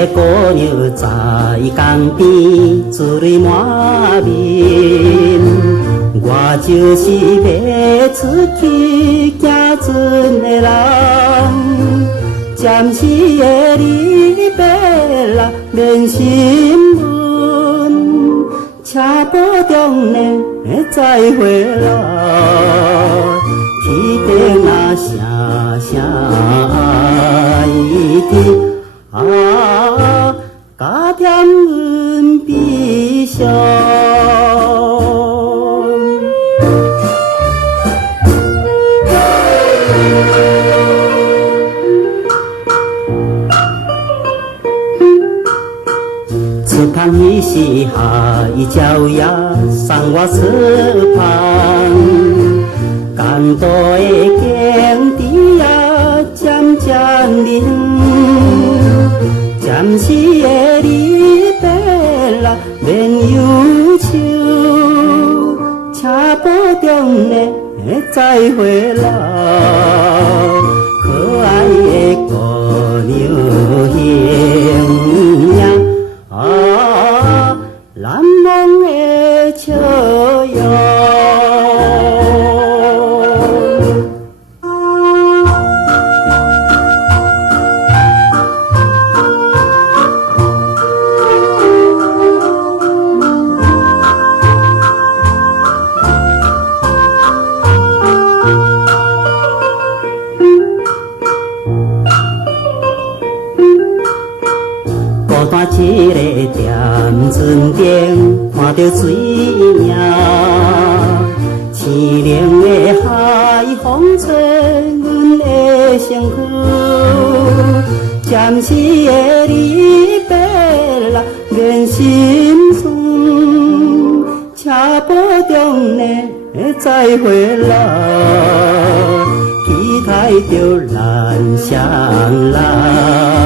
个姑娘在江边珠泪满面，我就是要出去行船的人。暂时的离别啦，免新闻，车保中呢再会啦。天顶那声声爱的啊，加添阮悲伤。出港迄时海鸟也送我出帆，江渡的景致啊渐渐离远，暂时的离别啦免忧愁，车保中呢再会啦，可爱的姑娘形影。难忘的笑容。孤单一个踮船顶，看着水影，凄凉的海风吹阮的身躯，暂时的离别啦免心酸，车保中呢再会啦，期待着咱相来。